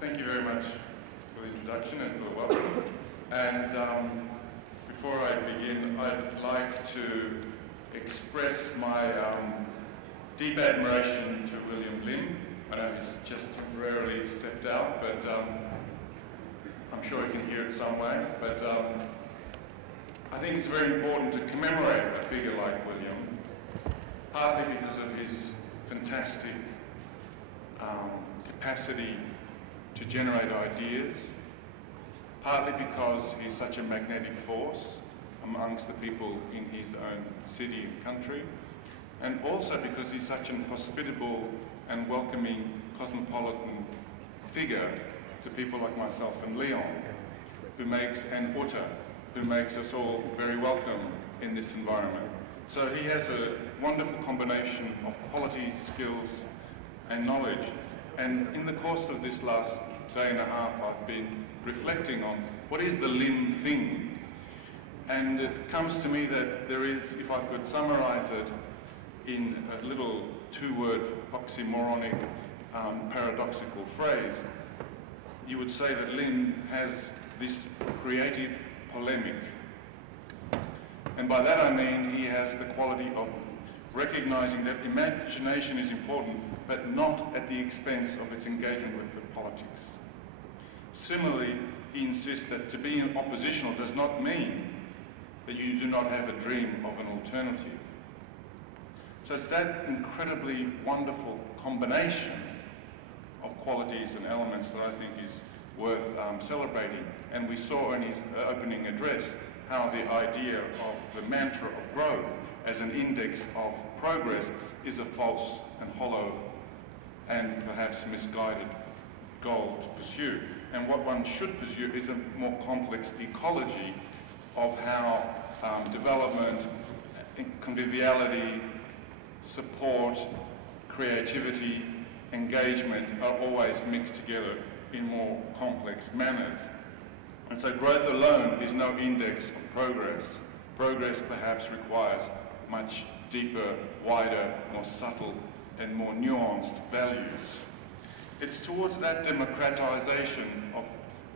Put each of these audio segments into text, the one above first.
Thank you very much for the introduction and for the welcome. And before I begin, I'd like to express my deep admiration to William Lim. I know he's just temporarily stepped out, but I'm sure he can hear it some way. But I think it's very important to commemorate a figure like William, partly because of his fantastic capacity to generate ideas, partly because he's such a magnetic force amongst the people in his own city and country, and also because he's such an hospitable and welcoming cosmopolitan figure to people like myself and Leon, who makes us all very welcome in this environment. So he has a wonderful combination of qualities, skills, and knowledge. And in the course of this last day and a half, I've been reflecting on what is the Lim thing. And it comes to me that there is, if I could summarize it in a little two-word oxymoronic paradoxical phrase, you would say that Lim has this creative polemic. And by that I mean he has the quality of recognizing that imagination is important, but not at the expense of its engagement with the politics. Similarly, he insists that to be oppositional does not mean that you do not have a dream of an alternative. So it's that incredibly wonderful combination of qualities and elements that I think is worth celebrating. And we saw in his opening address how the idea of the mantra of growth as an index of progress is a false and hollow and perhaps misguided goal to pursue. And what one should pursue is a more complex ecology of how development, conviviality, support, creativity, engagement are always mixed together in more complex manners. And so growth alone is no index of progress. Progress perhaps requires much deeper, wider, more subtle and more nuanced values. It's towards that democratization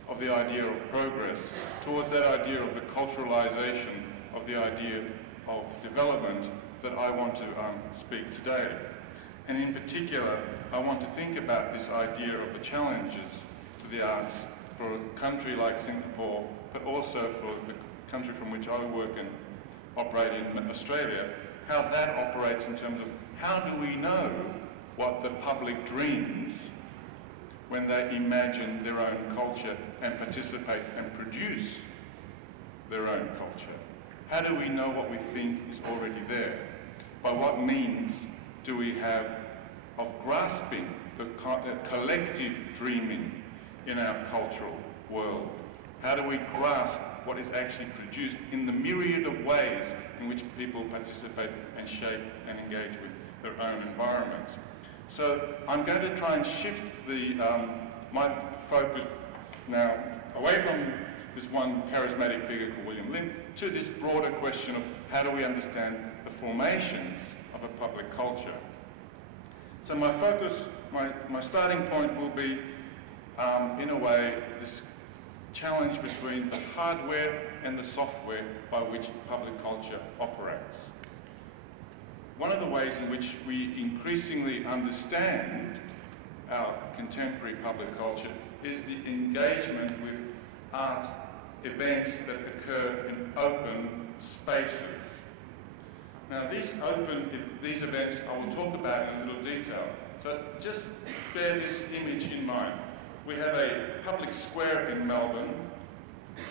of the idea of progress, towards that idea of the culturalization of the idea of development that I want to speak today. And in particular, I want to think about this idea of the challenges to the arts for a country like Singapore, but also for the country from which I work and operate in Australia, how that operates in terms of how do we know what the public dreams when they imagine their own culture and participate and produce their own culture? How do we know what we think is already there? By what means do we have of grasping the collective dreaming in our cultural world? How do we grasp what is actually produced in the myriad of ways in which people participate and shape and engage with their own environments? So I'm going to try and shift my focus now away from this one charismatic figure called William Lim to this broader question of how do we understand the formations of a public culture. So my focus, my starting point will be, in a way, this challenge between the hardware and the software by which public culture operates. One of the ways in which we increasingly understand our contemporary public culture is the engagement with arts events that occur in open spaces. Now these events I will talk about in a little detail, so just bear this image in mind. We have a public square in Melbourne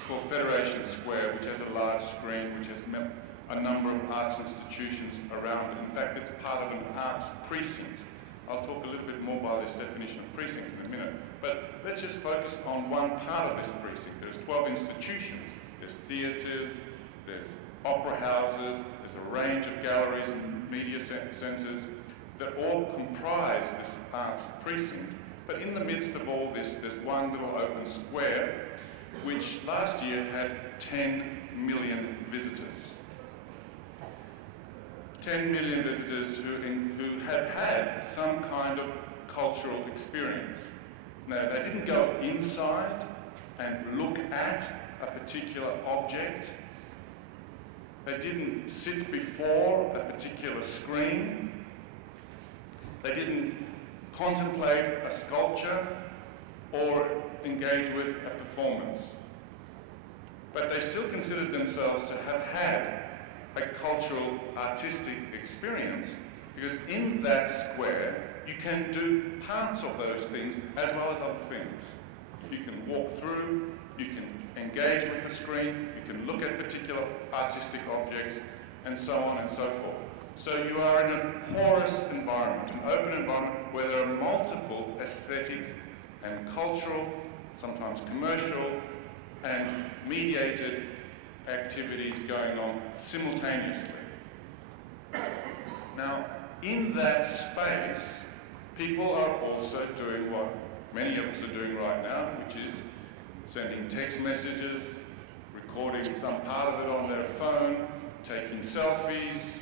called Federation Square, which has a large screen, which has a number of arts institutions around it. In fact, it's part of an arts precinct. I'll talk a little bit more about this definition of precinct in a minute. But let's just focus on one part of this precinct. There's 12 institutions. There's theatres, there's opera houses, there's a range of galleries and media centres that all comprise this arts precinct. But in the midst of all this, there's one little open square, which last year had 10 million visitors. 10 million visitors who have had some kind of cultural experience. No, they didn't go inside and look at a particular object. They didn't sit before a particular screen. They didn't contemplate a sculpture or engage with a performance. But they still considered themselves to have had a cultural, artistic experience, because in that square you can do parts of those things as well as other things. You can walk through, you can engage with the screen, you can look at particular artistic objects, and so on and so forth. So you are in a porous environment, an open environment where there are multiple aesthetic and cultural, sometimes commercial, and mediated activities going on simultaneously. Now, in that space, people are also doing what many of us are doing right now, which is sending text messages, recording some part of it on their phone, taking selfies,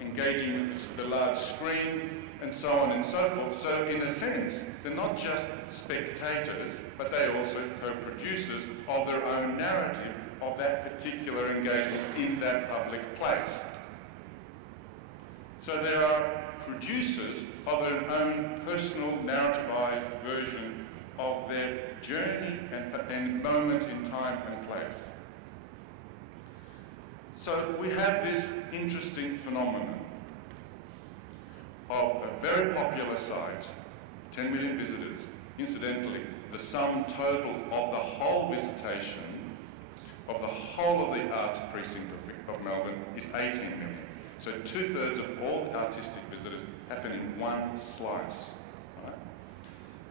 engaging with the large screen, and so on and so forth. So in a sense, they're not just spectators, but they're also co-producers of their own narrative of that particular engagement in that public place. So there are producers of their own personal narrativized version of their journey and moment in time and place. So we have this interesting phenomenon of a very popular site, 10 million visitors. Incidentally, the sum total of the whole visitation of the whole of the arts precinct of Melbourne is 18 million. So 2/3 of all artistic visitors happen in one slice. Right?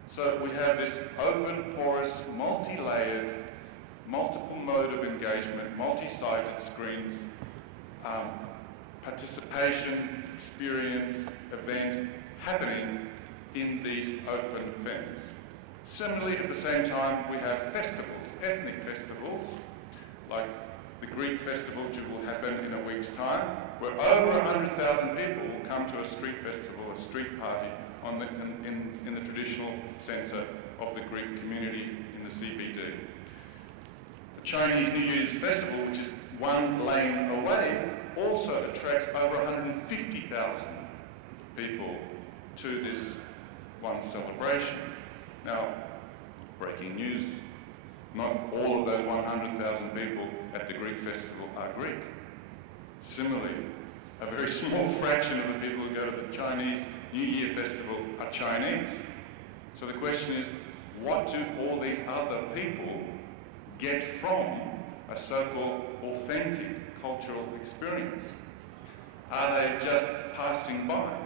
So we have this open, porous, multi-layered, multiple mode of engagement, multi-sided screens, participation, experience, event happening in these open events. Similarly, at the same time, we have festivals, ethnic festivals, like the Greek festival, which will happen in a week's time, where over 100,000 people will come to a street festival, a street party in the traditional centre of the Greek community in the CBD. The Chinese New Year's festival, which is one lane away, also attracts over 150,000 people to this one celebration. Now, breaking news, not all of those 100,000 people at the Greek festival are Greek. Similarly, a very small fraction of the people who go to the Chinese New Year festival are Chinese. So the question is, what do all these other people get from a so-called authentic cultural experience? Are they just passing by?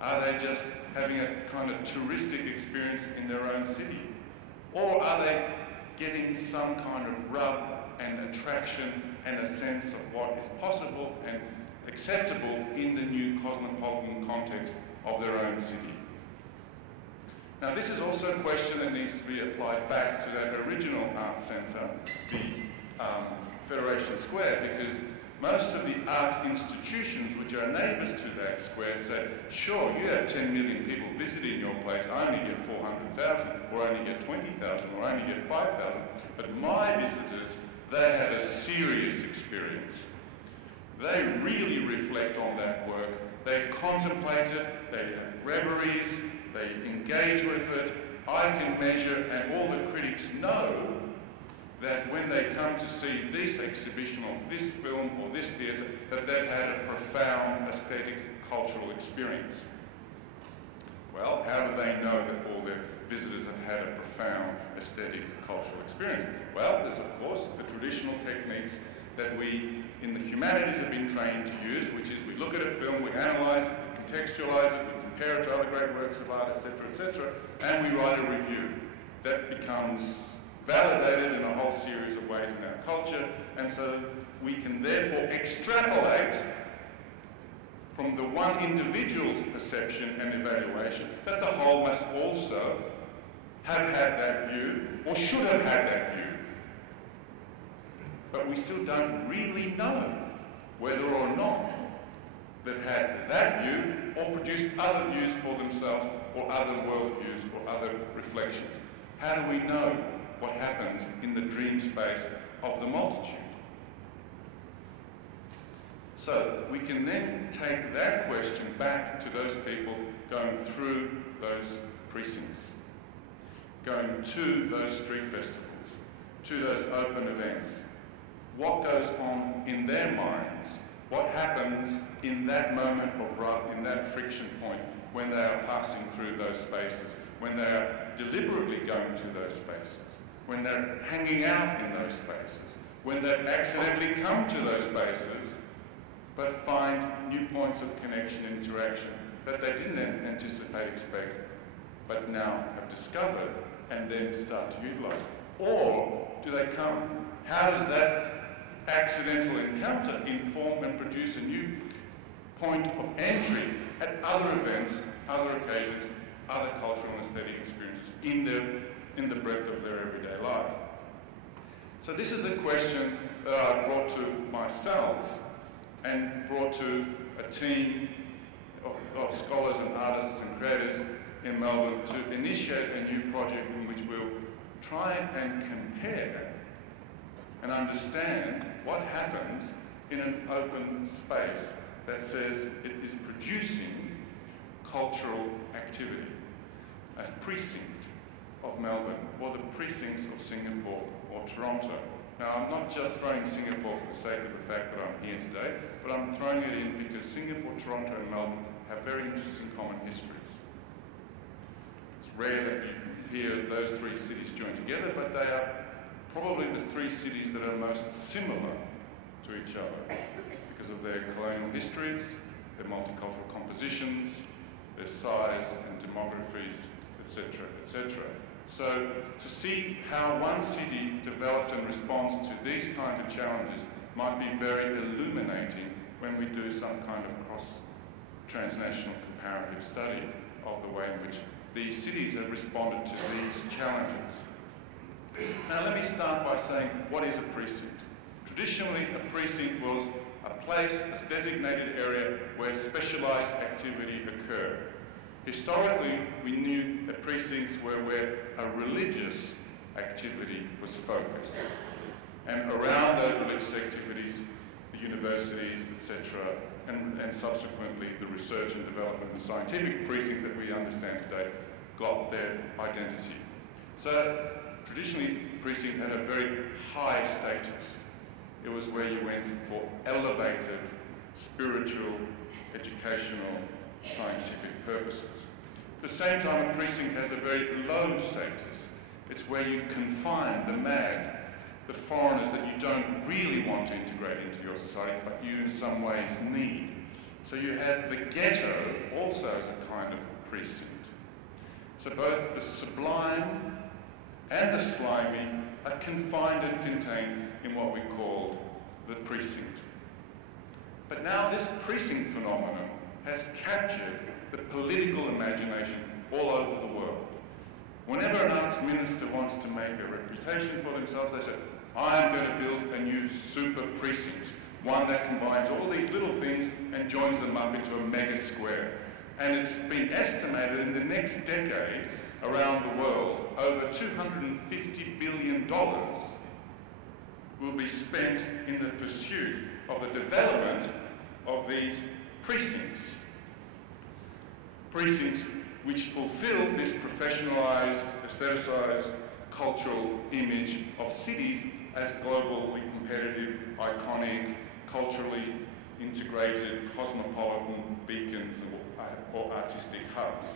Are they just having a kind of touristic experience in their own city? Or are they getting some kind of rub and attraction and a sense of what is possible and acceptable in the new cosmopolitan context of their own city? Now, this is also a question that needs to be applied back to that original art centre, the Federation Square, because most of the arts institutions which are neighbours to that square say, sure, you have 10 million people visiting your place, I only get 400,000, or I only get 20,000, or I only get 5,000, but my visitors, they have a serious experience. They really reflect on that work, they contemplate it, they have reveries, they engage with it. I can measure, and all the critics know that when they come to see this exhibition or this film or this theatre, that they've had a profound aesthetic cultural experience. Well, how do they know that all their visitors have had a profound aesthetic cultural experience? Well, there's of course the traditional techniques that we in the humanities have been trained to use, which is we look at a film, we analyse it, we contextualise it, we compare it to other great works of art, etc., and we write a review. That becomes validated in a whole series of ways in our culture, and so we can therefore extrapolate from the one individual's perception and evaluation that the whole must also have had that view, or should have had that view. But we still don't really know whether or not they've had that view or produced other views for themselves or other worldviews or other reflections. How do we know what happens in the dream space of the multitude? So we can then take that question back to those people going through those precincts, going to those street festivals, to those open events. What goes on in their minds? What happens in that moment of in that friction point when they are passing through those spaces, when they are deliberately going to those spaces, when they're hanging out in those spaces, when they accidentally come to those spaces but find new points of connection and interaction that they didn't anticipate, expect, but now have discovered and then start to utilise? Or do they come? How does that accidental encounter inform and produce a new point of entry at other events, other occasions, other cultural and aesthetic experiences in the breadth of their everyday life? So this is a question that I brought to myself and brought to a team of scholars and artists and creators in Melbourne to initiate a new project in which we'll try and compare and understand what happens in an open space that says it is producing cultural activity, a precinct of Melbourne or the precincts of Singapore or Toronto. Now, I'm not just throwing Singapore for the sake of the fact that I'm here today, but I'm throwing it in because Singapore, Toronto and Melbourne have very interesting common histories. It's rare that you hear those three cities join together, but they are probably the three cities that are most similar to each other because of their colonial histories, their multicultural compositions, their size and demographies, etc., etc. So to see how one city develops and responds to these kinds of challenges might be very illuminating when we do some kind of cross-transnational comparative study of the way in which these cities have responded to these challenges. Now let me start by saying, what is a precinct? Traditionally, a precinct was a place, a designated area where specialised activity occurred. Historically, we knew that precincts were where a religious activity was focused. And around those religious activities, the universities, etc., and subsequently the research and development and scientific precincts that we understand today got their identity. So traditionally, precincts had a very high status. It was where you went for elevated spiritual, educational, scientific purposes. At the same time, a precinct has a very low status. It's where you confine the mad, the foreigners that you don't really want to integrate into your society, but you in some ways need. So you have the ghetto also as a kind of precinct. So both the sublime and the slimy are confined and contained in what we call the precinct. But now this precinct phenomenon has captured the political imagination all over the world. Whenever an arts minister wants to make a reputation for themselves, they say, I'm going to build a new super precinct, one that combines all these little things and joins them up into a mega square. And it's been estimated in the next decade around the world, over $250 billion will be spent in the pursuit of the development of these precincts. Precincts which fulfill this professionalised, aestheticised, cultural image of cities as globally competitive, iconic, culturally integrated, cosmopolitan beacons or artistic hubs.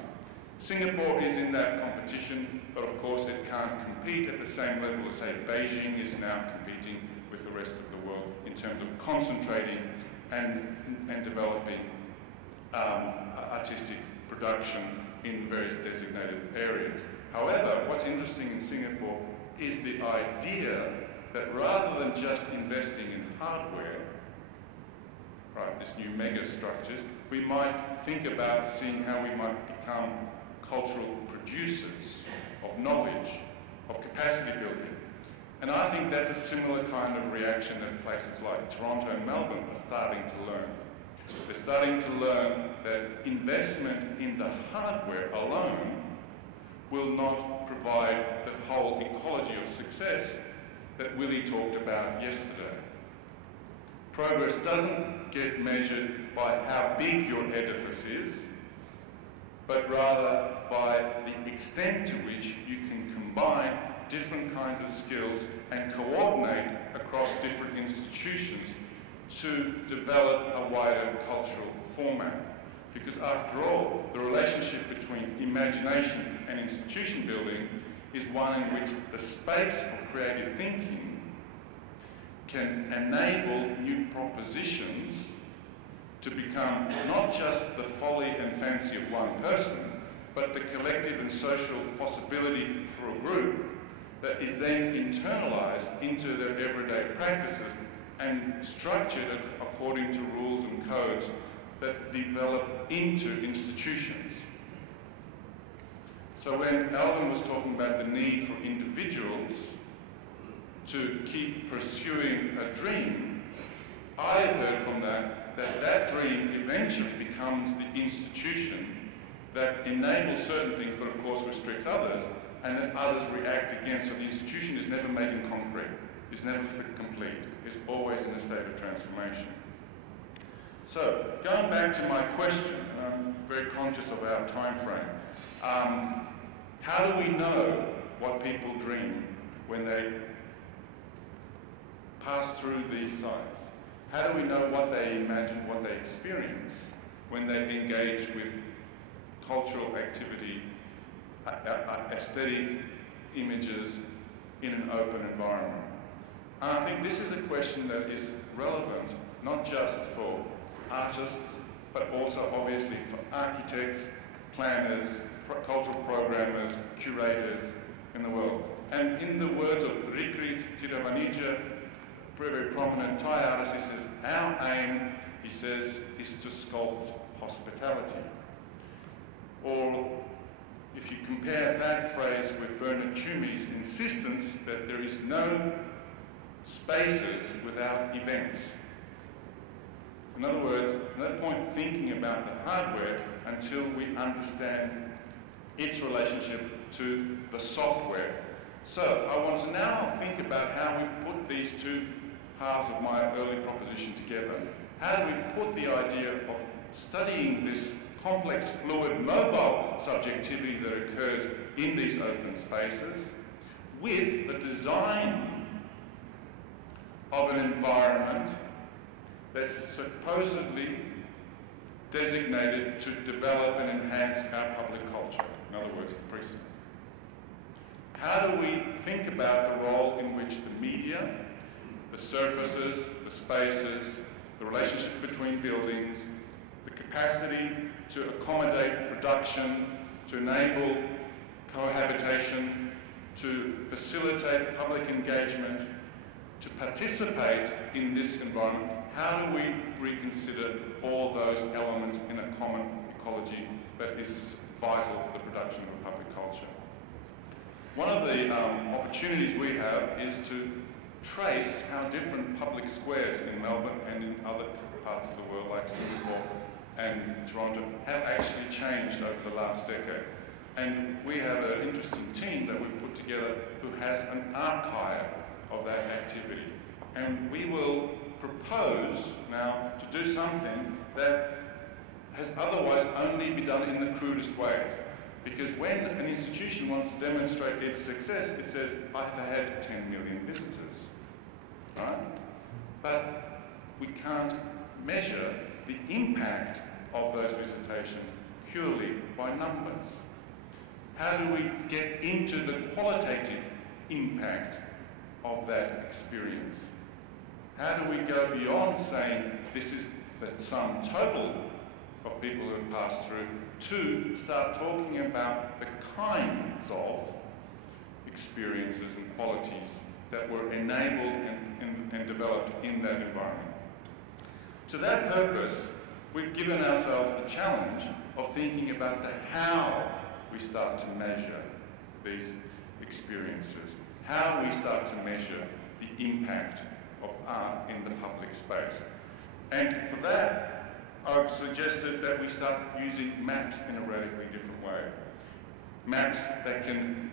Singapore is in that competition, but of course it can't compete at the same level as, say, Beijing is now competing with the rest of the world in terms of concentrating and developing artistic production in various designated areas. However, what's interesting in Singapore is the idea that rather than just investing in hardware, right, this new mega structures, we might think about seeing how we might become cultural producers of knowledge, of capacity building. And I think that's a similar kind of reaction that places like Toronto and Melbourne are starting to learn. They're starting to learn that investment in the hardware alone will not provide the whole ecology of success that Willie talked about yesterday. Progress doesn't get measured by how big your edifice is, but rather by the extent to which you can combine different kinds of skills and coordinate across different institutions to develop a wider cultural format. Because after all, the relationship between imagination and institution building is one in which the space for creative thinking can enable new propositions to become not just the folly and fancy of one person, but the collective and social possibility for a group that is then internalized into their everyday practices and structured according to rules and codes that develop into institutions. So when Alvin was talking about the need for individuals to keep pursuing a dream, I heard from that that dream eventually becomes the institution that enables certain things but of course restricts others, and then others react against. So the institution is never made in concrete, is never complete, is always in a state of transformation. So, going back to my question, and I'm very conscious of our time frame, how do we know what people dream when they pass through these sites? How do we know what they imagine, what they experience when they engage with cultural activity, aesthetic images in an open environment? And I think this is a question that is relevant not just for artists, but also obviously for architects, planners, cultural programmers, curators in the world. And in the words of Rikrit Tiravanija, very prominent Thai artist, he says, our aim, he says, is to sculpt hospitality. Or if you compare that phrase with Bernard Tschumi's insistence that there is no spaces without events. In other words, there's no point thinking about the hardware until we understand its relationship to the software. So I want to now think about how we put these two halves of my early proposition together. How do we put the idea of studying this complex, fluid, mobile subjectivity that occurs in these open spaces with the design of an environment that's supposedly designated to develop and enhance our public culture, in other words, the precinct. How do we think about the role in which the media, the surfaces, the spaces, the relationship between buildings, the capacity to accommodate production, to enable cohabitation, to facilitate public engagement, to participate in this environment? How do we reconsider all those elements in a common ecology that is vital for the production of a public culture? One of the opportunities we have is to trace how different public squares in Melbourne and in other parts of the world, like Singapore and Toronto, have actually changed over the last decade. And we have an interesting team that we've put together who has an archive of that activity. And we will propose now to do something that has otherwise only been done in the crudest ways. Because when an institution wants to demonstrate its success, it says, I've had 10 million visitors, right? But we can't measure the impact of those visitations purely by numbers. How do we get into the qualitative impact of that experience? How do we go beyond saying this is the sum total of people who have passed through to start talking about the kinds of experiences and qualities that were enabled and developed in that environment? To that purpose, we've given ourselves the challenge of thinking about the how we start to measure these experiences, how we start to measure the impact of art in the public space. And for that, I've suggested that we start using maps in a radically different way. Maps that can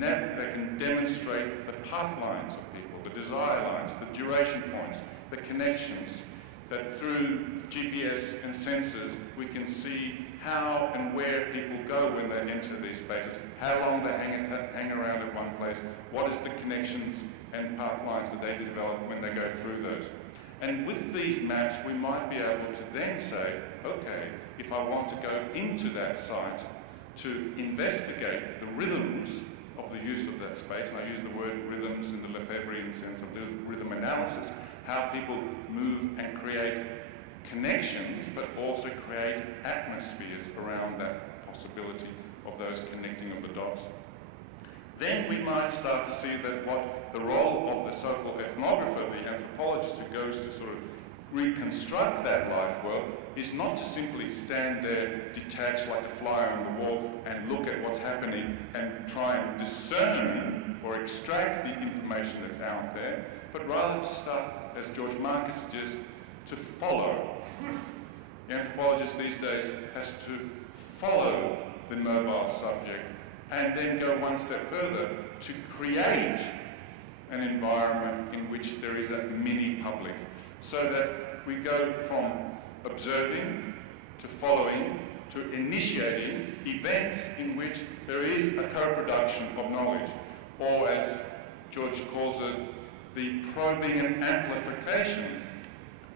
they can demonstrate the path lines of people, the desire lines, the duration points, the connections, that through GPS and sensors we can see how and where people go when they enter these spaces, how long they hang around at one place, what is the connections and path lines that they develop when they go through those. And with these maps we might be able to then say, okay, if I want to go into that site to investigate the rhythms of the use of that space, and I use the word rhythms in the Lefebvrean sense of the rhythm analysis, how people move and create connections, but also create atmospheres around that possibility of those connecting of the dots. Then we might start to see that what the role of the so-called ethnographer, the anthropologist who goes to sort of reconstruct that life world, is not to simply stand there detached like a fly on the wall and look at what's happening and try and discern or extract the information that's out there, but rather to start, as George Marcus suggests, to follow. The anthropologist these days has to follow the mobile subject and then go one step further to create an environment in which there is a mini public, so that we go from observing to following to initiating events in which there is a co-production of knowledge, or as George calls it, the probing and amplification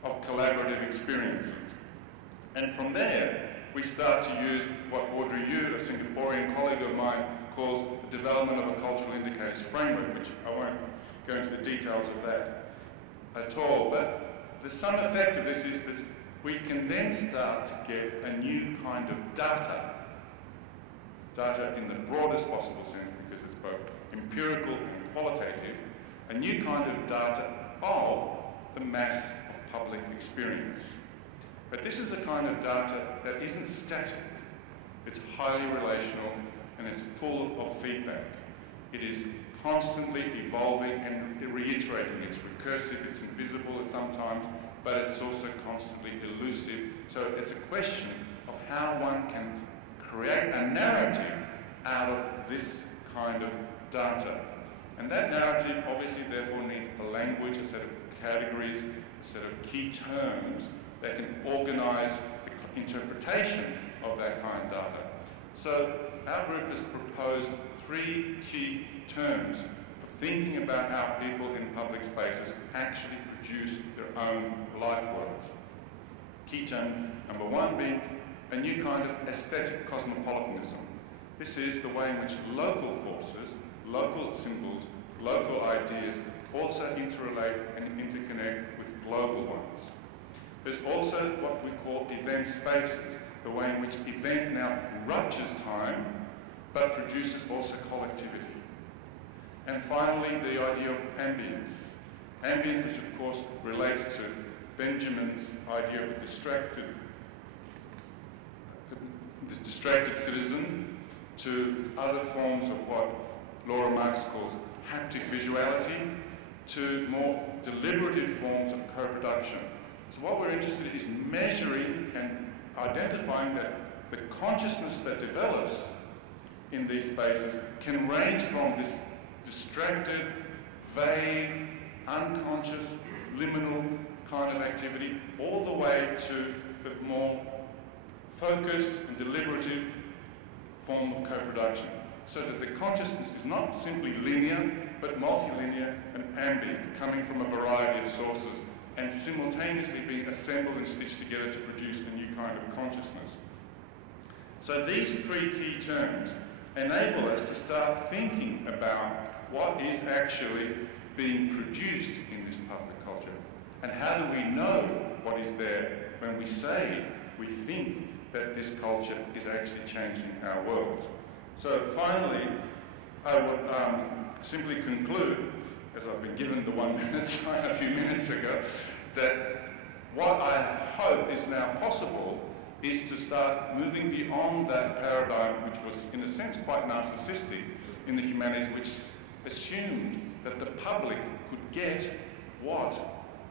of collaborative experiences. And from there, we start to use what Audrey Yu, a Singaporean colleague of mine, calls the development of a cultural indicators framework, which I won't go into the details of that at all. But the sum effect of this is that we can then start to get a new kind of data in the broadest possible sense, because it's both empirical and qualitative, a new kind of data of the mass of public experience. But this is a kind of data that isn't static. It's highly relational and it's full of feedback. It is constantly evolving and reiterating. It's recursive, it's invisible at sometimes, but it's also constantly elusive. So it's a question of how one can create a narrative out of this kind of data. And that narrative obviously therefore needs a language, a set of categories, a set of key terms that can organise the interpretation of that kind of data. So our group has proposed 3 key terms for thinking about how people in public spaces actually produce their own life worlds. Key term number 1 being a new kind of aesthetic cosmopolitanism. This is the way in which local forces, local symbols, local ideas also interrelate and interconnect with global ones. There's also what we call event spaces, the way in which event now ruptures time but produces also collectivity. And finally, the idea of ambience. Ambience, which of course relates to Benjamin's idea of this distracted citizen, to other forms of what Laura Marx calls haptic visuality, to more deliberative forms of co-production. So what we're interested in is measuring and identifying that the consciousness that develops in these spaces can range from this distracted, vague, unconscious, liminal kind of activity all the way to the more focused and deliberative form of co-production, so that the consciousness is not simply linear, but multilinear and ambient, coming from a variety of sources, and simultaneously being assembled and stitched together to produce a new kind of consciousness. So these 3 key terms enable us to start thinking about what is actually being produced in this public culture, and how do we know what is there when we say we think that this culture is actually changing our world. So finally, I would simply conclude, as I've been given the 1 minute sign a few minutes ago, that what I hope is now possible is to start moving beyond that paradigm, which was in a sense quite narcissistic in the humanities, which assumed that the public could get what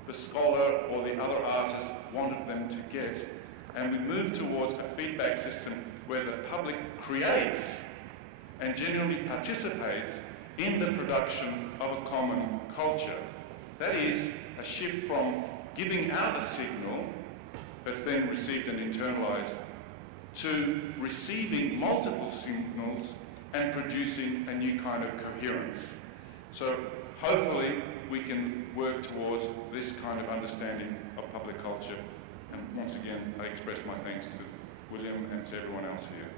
the scholar or the other artist wanted them to get. And we move towards a feedback system where the public creates and genuinely participates in the production of a common culture. That is, a shift from giving out a signal that's then received and internalised to receiving multiple signals and producing a new kind of coherence. So hopefully we can work towards this kind of understanding of public culture. And once again, I express my thanks to William and to everyone else here.